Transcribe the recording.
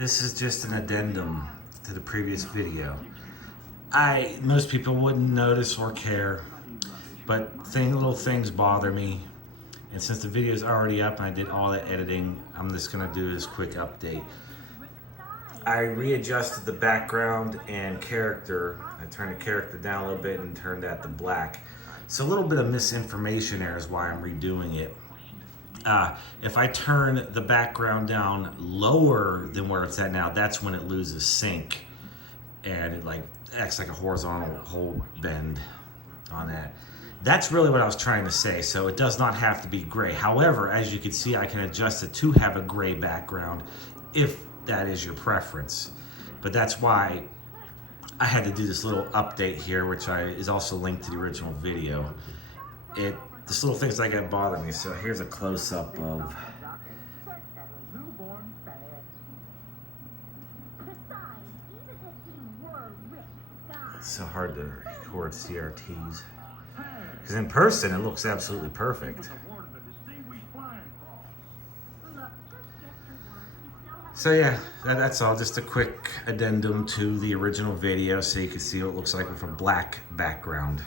This is just an addendum to the previous video. Most people wouldn't notice or care, but little things bother me. And since the video is already up and I did all the editing, I'm just gonna do this quick update. I readjusted the background and character. I turned the character down a little bit and turned that to black. So a little bit of misinformation there is why I'm redoing it. If I turn the background down lower than where it's at now, that's when it loses sync and it like acts like a horizontal whole bend on that. That's really what I was trying to say. So it does not have to be gray. However, as you can see, I can adjust it to have a gray background if that is your preference. But that's why I had to do this little update here, which is also linked to the original video. This little things like that bother me. So here's a close-up of it's so hard to record CRTs because in person it looks absolutely perfect. So yeah, that's all. Just a quick addendum to the original video so you can see what it looks like with a black background.